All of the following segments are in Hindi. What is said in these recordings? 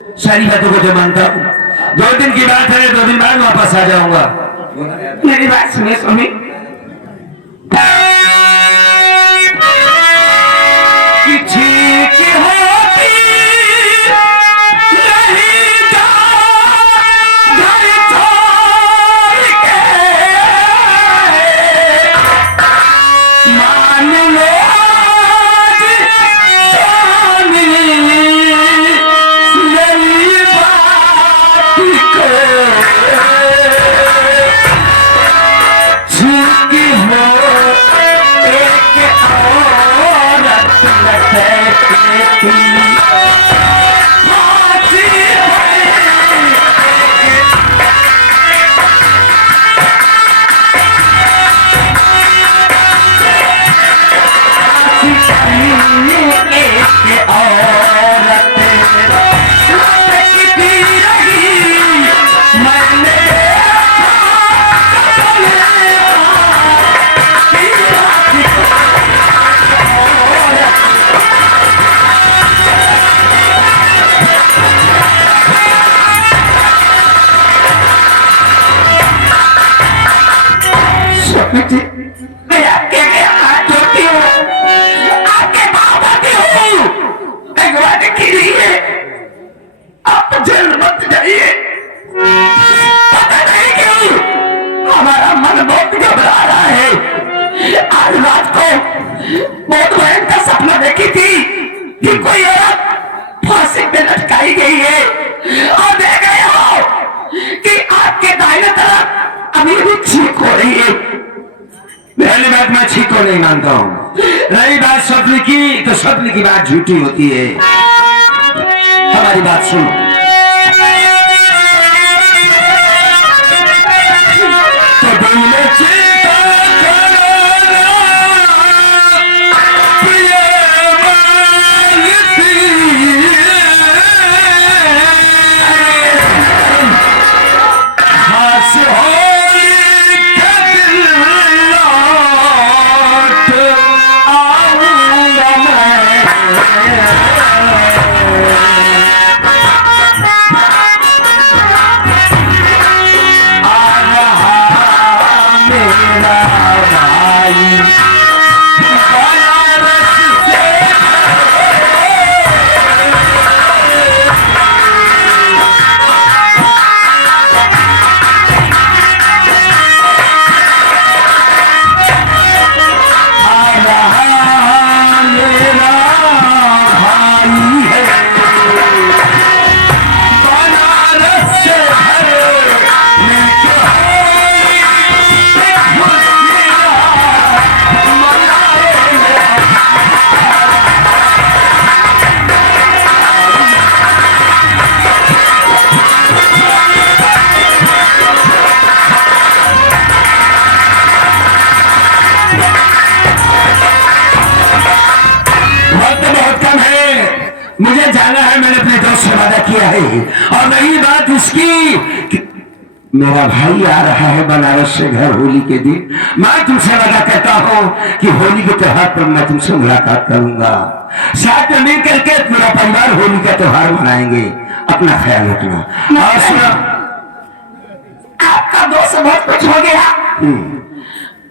सारी बातों को तो मानता हूँ। 2 दिन की बात है, 2 दिन बाद वापस आ जाऊंगा। मेरी बात सुनिए स्वामी। मैं आपके हाथ धोती हूँ, आपके पाँव धोती हूँ, भगवान के लिए आप जेल मत जाइए। पता नहीं क्यों हमारा मन बहुत घबरा रहा है। आज रात को बहुत भयंकर सपना देखी थी कि कोई औरत फांसी पे लटकाई गई है और देख रहे हो कि आपके दाहिने तरफ अभी भी छींक हो रही है। पहली बात मैं छींक को नहीं मानता हूँ। रही बात स्वप्न की, तो स्वप्न की बात झूठी होती है। हमारी बात सुनो। तो दिल में चिंता मुझे जाना है। मैंने अपने दोस्त से वादा किया है। और रही बात इसकी कि मेरा भाई आ रहा है बनारस से घर होली के दिन। मैं तुमसे वादा करता हूँ कि होली के त्योहार पर मैं तुमसे मुलाकात करूंगा। साथ में मिल करके पूरा परिवार होली का त्योहार मनाएंगे। अपना ख्याल रखना। और सुनो, आपका दोस्त बहुत कुछ हो गया।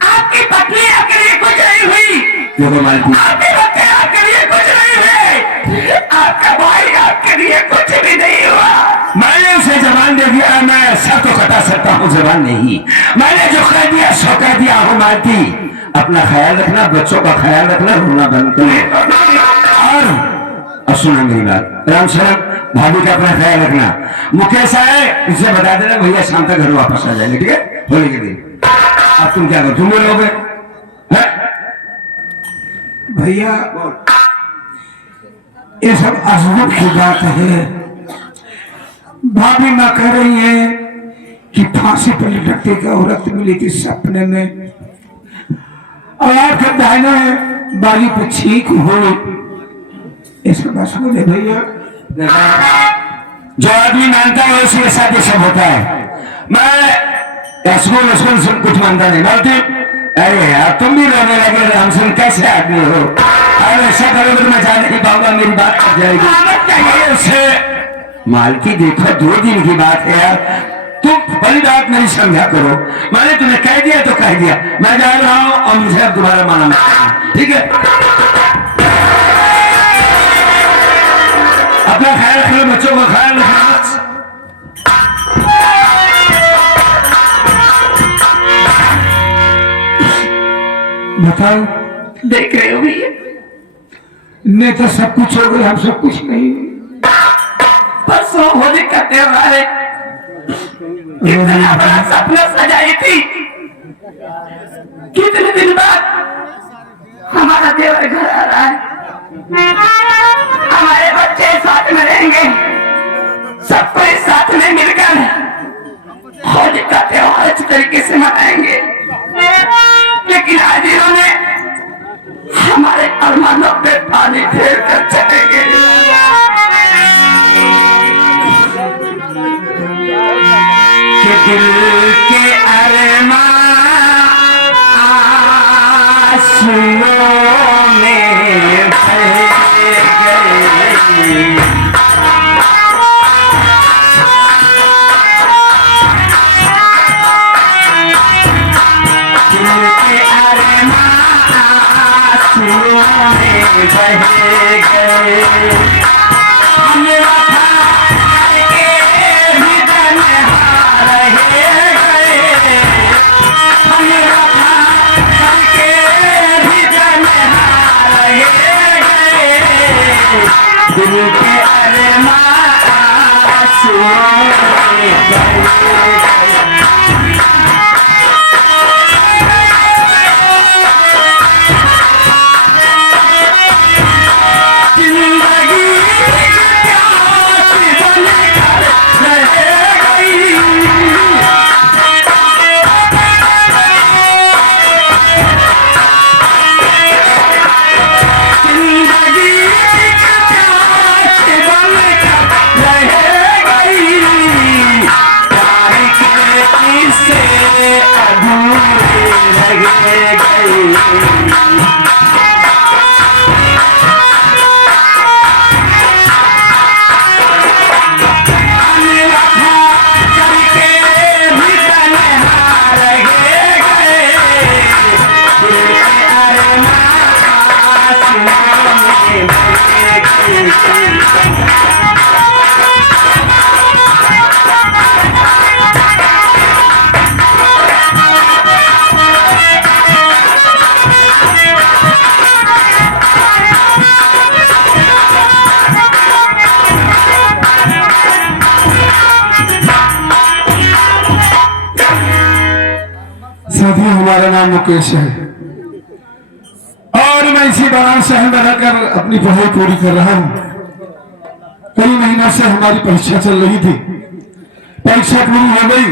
आपकी पत्नी आपके लिए कुछ नहीं हुई। आपके बच्चे आपके लिए कुछ नहीं हुए। आपका भाई आपके लिए कुछ भी नहीं हुआ। मैंने उसे जबान दे दिया। मैं सब तो कटा सकता हूँ, जबान नहीं। मैंने जो कह दिया सो कह दिया। हो मानती, अपना ख्याल रखना, बच्चों का ख्याल रखना, रोना बंद करो। और सुना मेरी बात, राम शरण भाभी का अपना ख्याल रखना। मुकेश आए इसे बता देना भैया शाम तक घर वापस आ जाएंगे। ठीक है, होली के दिन। अब तुम क्या करो, तुम लोगे भैया? ये सब अजूब की बात है। भाभी माँ कह रही है कि फांसी पर लटकते की औरत मिली थी सपने में, और आपके दाहिने बाली पे छींक हो। ये सब अजूब है भैया। जो आदमी मानता है उसके साथ ये सब होता है। मैं स्कूल सब कुछ मानता नहीं। बोलते अरे यार तुम भी रोने लगे, रामसन कैसे आदमी हो? अरे ऐसा करोगे तो मैं जा नहीं पाऊंगा, मेरी बात कर जाएगी। उसे मालकी देखो 2 दिन की बात है यार, तुम बड़ी बात नहीं समझा करो। मैंने तुम्हें कह दिया तो कह दिया, मैं जा रहा हूं और मुझे अब दोबारा माना मत करना, ठीक है? अपना ख्याल रखो, बच्चों का ख्याल रखना। बताओ, देख रहे हो भैया, ने तो सब कुछ हो गया, हम सब कुछ नहीं। परसों होली का त्योहार है, इतना बड़ा सपना सजाई थी, कितने दिन बाद हमारा देवर घर आ रहा है, हमारे बच्चे साथ में रहेंगे, सबको इस साथ में मिलकर होली का त्योहार अच्छी तरीके से मनाएंगे। लेकिन आज इन्होंने हमारे अरमानों पे पानी फेर कर चले गए। कि दिल के अरमान आंसुओं में बह गए। दिल के अरमान आंसुओं में बह गए। साथी, हमारा नाम मुकेश है और मैं इसी दौरान शहर में रहकर अपनी पढ़ाई पूरी कर रहा हूँ। कई महीनों से हमारी परीक्षा चल रही थी, परीक्षा पूरी हो गई।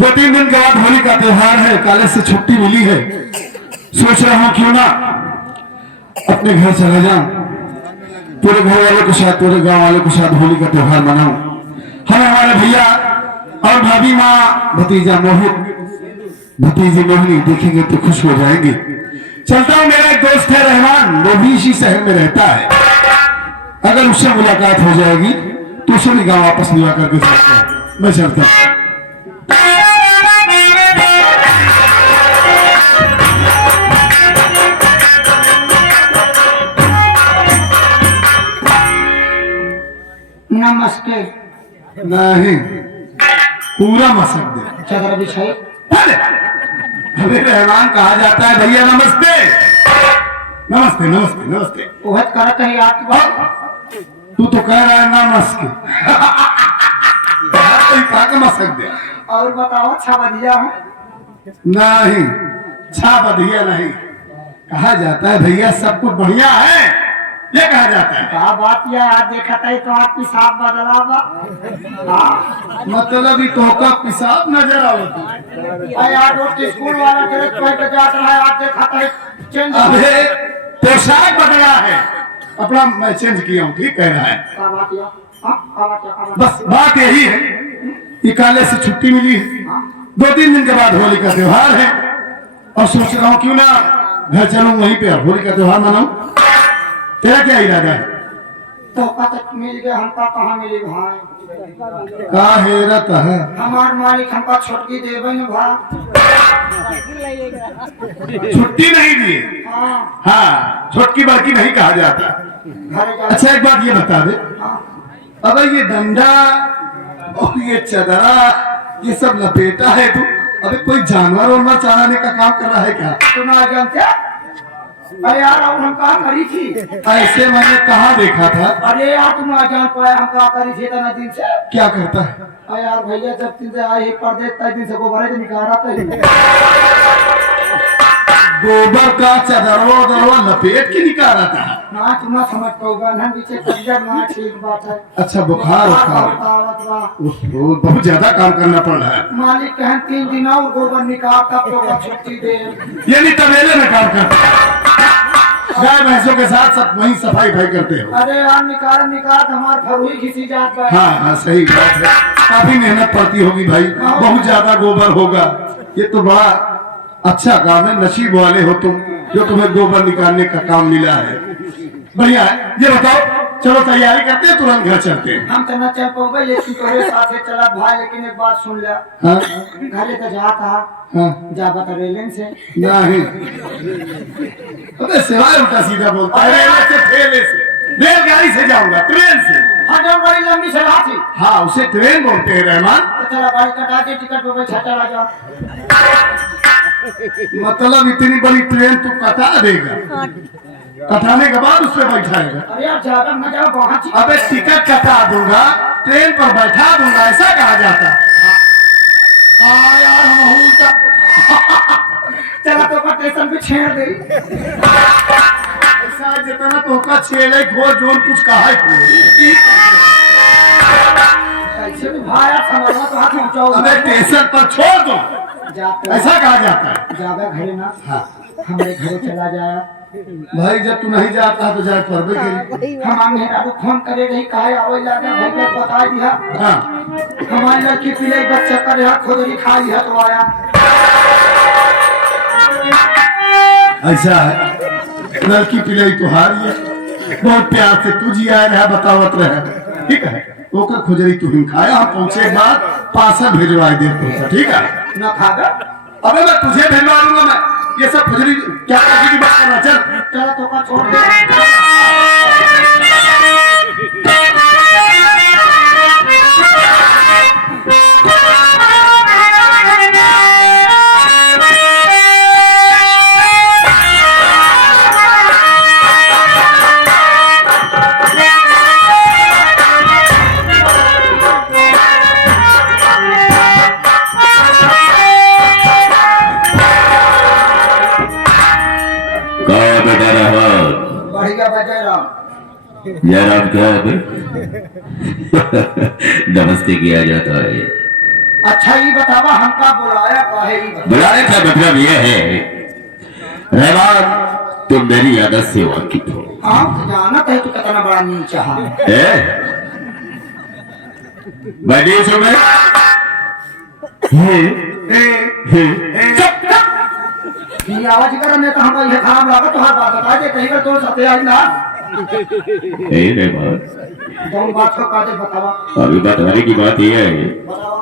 2-3 दिन के बाद होली का त्योहार है, कॉलेज से छुट्टी मिली है। सोच रहा हूँ क्यों ना अपने घर चले जाऊं, पूरे घर वालों के साथ, पूरे गांव वालों के साथ होली का त्योहार मनाऊं। हम हमारे भैया और भाभी माँ, भतीजा मोहित, भतीजी मोहिनी देखेंगे तो खुश हो जाएंगे। चलता हूं, मेरा एक दोस्त है रहमान, वो भी इसी शहर में रहता है। अगर उससे मुलाकात हो जाएगी तो उसे भी गांव वापस नहीं आकर के सकता है। मैं चलता हूं। नमस्ते। नहीं, पूरा मसक दे। चादर बिछाई। अरे रहमान कहा जाता है भैया नमस्ते। नमस्ते नमस्ते नमस्ते। ओहत कर कहीं आपकी बात। तू तो कह रहा है नमस्ते। का मसक दे। और बताओ, अच्छा बढ़िया है? नहीं, छा बढ़िया नहीं कहा जाता है भैया, सब कुछ बढ़िया है ये कहा जाता है। क्या बात यह आज देखा था तो आप पिसाब बदला बा। मतलब ही तो का पिसाब नजर आवता है यार, वो स्कूल वाला ड्रेस पहन के जा रहा है, आज देखा था चेंज। अबे पोशाक बदला है, अपना मैं चेंज किया हूँ, ठीक कह रहा है। क्या बात यह? क्या बात? बस बात यही है कि कॉलेज से छुट्टी मिली है, 2-3 दिन के बाद होली का त्योहार है और सोच रहा हूँ क्यों ना घर चलूं, वहीं पे होली का त्योहार मनाऊं। तेरा क्या इरादा है? तोहफा तक मिल गया, हमका कहाँ मिली भाई? का हेरत है? हमार मालिक हमका छोटकी देवे न भाई। छुट्टी नहीं दी। हाँ हाँ, छोटकी बड़की नहीं कहा जाता। घर जा। अच्छा एक बात ये बता दे, हाँ। अब ये डंडा और ये चदरा ये सब लपेटा है तू, अबे कोई जानवर वानवर चराने का काम कर रहा है क्या? तुम आ जानते? अरे यार अब हम कहाँ करी थी? ऐसे मैंने कहाँ देखा था। अरे यार तुम आ जान पाए हम कहाँ करी थी इतना दिन से? क्या करता है? अरे यार भैया जब दिन से आए पर्दे तय दिन से गोबर निकाल रहा था। गोबर का चदरवा लपेट के निकाला था। ना तुम ना समझ पाओगा ना पीछे कंजर ना ठीक बात है। अच्छा बुखार बहुत ज्यादा काम करना पड़ रहा है। मालिक कहन 3 दिन और गोबर निकाल तब तो छुट्टी दे। ये नहीं तबेले में काम करते हैं, गाय भैंसों के साथ सब वही सफाई भाई करते हो। अरे यार निकाल हमारे फरुई घिसी जात है। हाँ हाँ सही बात है, काफी मेहनत पड़ती होगी भाई, बहुत ज्यादा गोबर होगा। ये तो बड़ा अच्छा काम है, नसीब वाले हो तुम जो तुम्हें गोबर निकालने का काम मिला है। बढ़िया है। ये बताओ, चलो तैयारी करते हैं, तुरंत घर चलते हैं। हम तो न चल पाओगे लेकिन तुम्हारे साथ चला भाई। लेकिन एक बात सुन लिया, हाँ घरे तो जाता हाँ जा बता रेलिंग से नहीं, अबे सिवाय उल्टा सीधा बोलता है। रेल से ठेले से, रेलगाड़ी से जाऊंगा, ट्रेन से। हाँ जो बड़ी लंबी सभा थी। हाँ उसे ट्रेन बोलते हैं रहमान। तो चला गाड़ी कटा के टिकट पे बैठा चला जाओ। मतलब इतनी बड़ी ट्रेन तू कटा देगा, कटाने के बाद उसमें बैठाएगा? अरे यार ज्यादा न जाओ वहाँ थी। अबे टिकट कटा दूंगा, ट्रेन पर बैठा दूंगा, ऐसा कहा जाता है? हाँ यार हम उल्टा चला तो स्टेशन पे छेड़ दे। ऐसा जितना तोका छेड़े खो जोन कुछ कहा है ऐसे भी भाई यार समझना तो हाथ पहुँचाओ। अबे स्टेशन पर छोड़ दो, जाते ऐसा कहा जाता है? ज्यादा घरे ना हाँ हमारे घरे चला जाया। भाई जब तू नहीं जाता तो जाए पर भी हमारे मेहरा को फोन करे रही कहा आओ लादा भैया बता दिया। हाँ हमारी लड़की पीले बच्चा करे है खुदरी खा लिया तो आया। ऐसा है, लड़की पिलाई तुहारी है, बहुत प्यार से तू जी आया रहा बतावत रहे, ठीक है? ओकर खुजरी तू हिम खाया, हम पहुंचे के बाद पार्सल भिजवाई दे तुमसे, ठीक है? न खागा। अबे मैं तुझे भिजवा दूंगा, मैं ये सब खुजरी क्या की बात कर रहा? चल चला तो का छोड़ दे। बढ़िया बजे राम। यार आप क्या है? नमस्ते किया जाता है। अच्छा ये बतावा हमका बुलाया काहे? बुलाने का मतलब यह है रहमान तुम मेरी आदत से वाकिफ हो। आप जानत है तू कितना बड़ा नीचा है। मैं नहीं सुन ये आवाज करने तो हमको ये खराब लगा। तो हर बात बता दे कहीं का तो सत्य आई ना। रहमान दोनों बात को काटे बतावा। अभी बताने की बात यह है,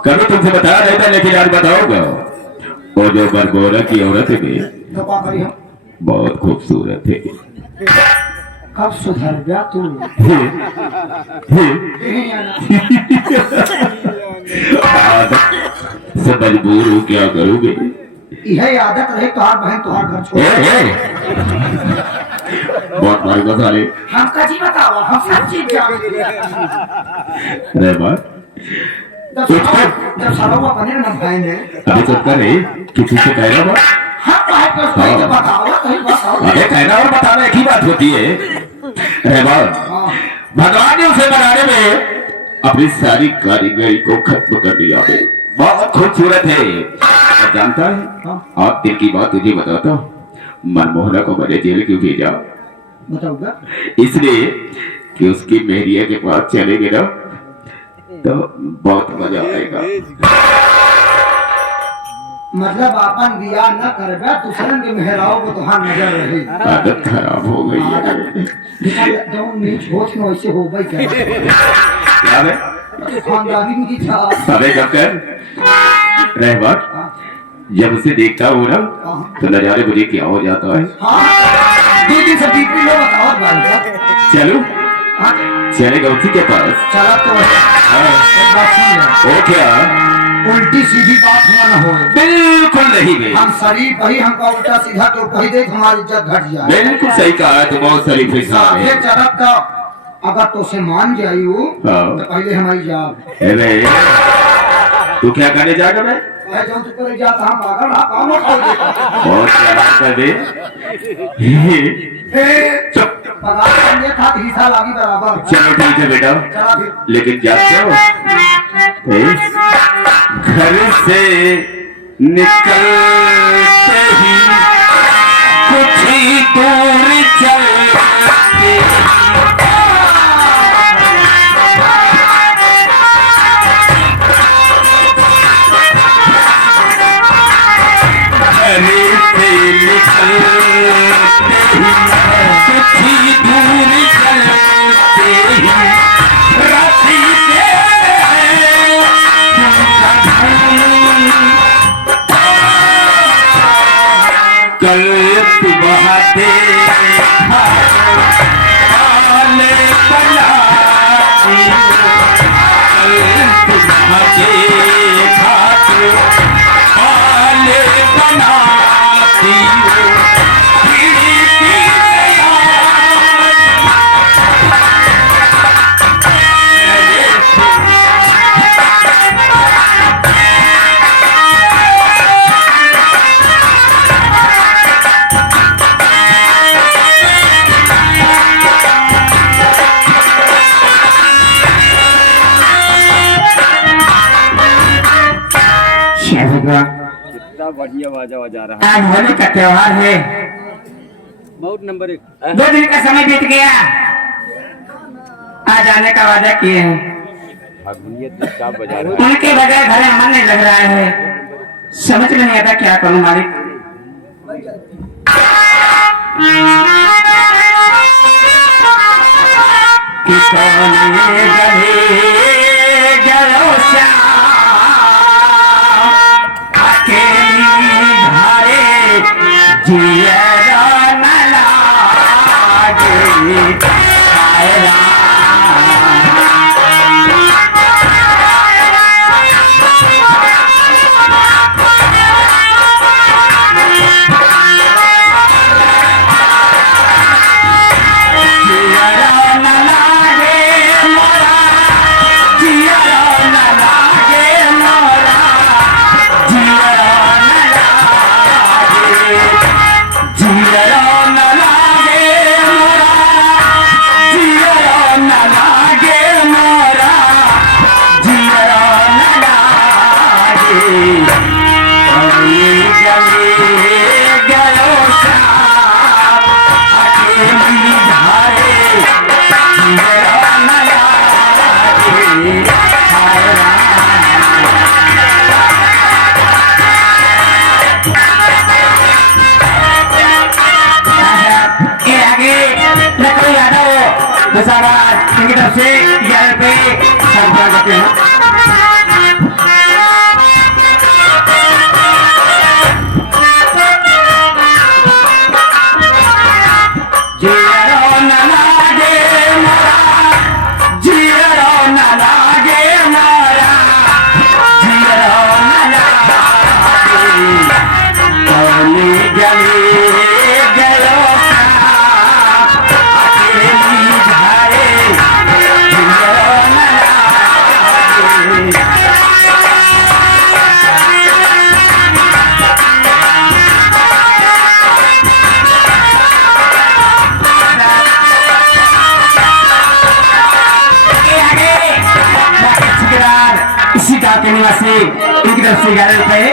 कभी तुमसे बता रहा था लेकिन आज बताऊंगा। वो जो बरगोरा की औरत है तो क्या करी हम? बहुत खूबसूरत है। कब सुधर गया तू? आदत से मजबूर हूँ, क्या करोगे? यह आदत रहे तुहार बहन तुहार घर छोड़। बहुत भारी मसाले। हमका जी बतावा हम सब चीज जानते रहमान जब सड़वा पनीर न खाएंगे अभी चुप कर रही, किसी से कहना बात? हम काहे को सही तो बताओ कहीं बताओ। अरे कहना और बताना एक ही बात होती है रहमान। भगवान ने उसे बनाने में अपनी सारी कारीगरी को खत्म कर दिया है। बहुत खूबसूरत है। और जानता है आप दिल की बात तुझे बताता हूँ, मनमोहना को मैंने जेल क्यों भेजा? बताऊंगा इसलिए कि उसकी मेहरिया के पास चलेंगे ना तो बहुत मजा आएगा। मतलब अपन बियाह न करबे दूसरन के मेहराओ को तोहार नजर रही आदत खराब हो गई है। जो नीच होच न वैसे हो भाई क्या क्या है? खानदानी की छा अबे डॉक्टर रहमत, जब उसे देखता हूँ ना तो नजारे मुझे क्या हो जाता है। हाँ 2 दिन से बीपी लो बताओ भाई चलो हाँ चलेगा उसी के पास। चला तो एक बात सुन ले वो क्या? उल्टी सीधी बात हुआ न हो बिल्कुल नहीं बे, हम शरीफ वही हमको उल्टा सीधा तो कही दे हमारी इज्जत घट जाए बिल्कुल सही कहा है, तुम बहुत शरीफ इंसान ये है। चरक का अगर तो से मान जाई हो हाँ। तो पहले हमारी जाब अरे तू क्या करने जाएगा? मैं मैं जो तू करे जाता हम पागल ना काम कर दे बहुत क्या कर दे। चुप। पगार करने था हिस्सा लागी बराबर चलो ठीक है बेटा, चला फिर लेकिन जानते हो घर से निकलते ही कुछ ही दूर चलते घर से निकलते ही कुछ ही दूर चलते ही राशि दे कल सुबह दे आले बनाती कल सुबह दे आले बनाती कितना बढ़िया बाजा बजा रहा आज होली का त्योहार है, है। बहुत नंबर 1 2 दिन का समय बीत गया, आज आने का वादा किए हैं। क्या बजा रहा है। उनके बगैर घर में मन नहीं लग रहा है, समझ में नहीं आता क्या करूं मालिक। किसने गले गलो अकेली धारे जियरा न लागे आयरा। इनकी तरफ से 11 रुपए सरकार करते हैं। जियरो न लागे मोरा, जियरो न लागे मोरा, जियरो न लागे होली गली गयो अकेली धारे जियरो न लागे। इसी गांव के निवासी इनकी तरफ से 11 रुपए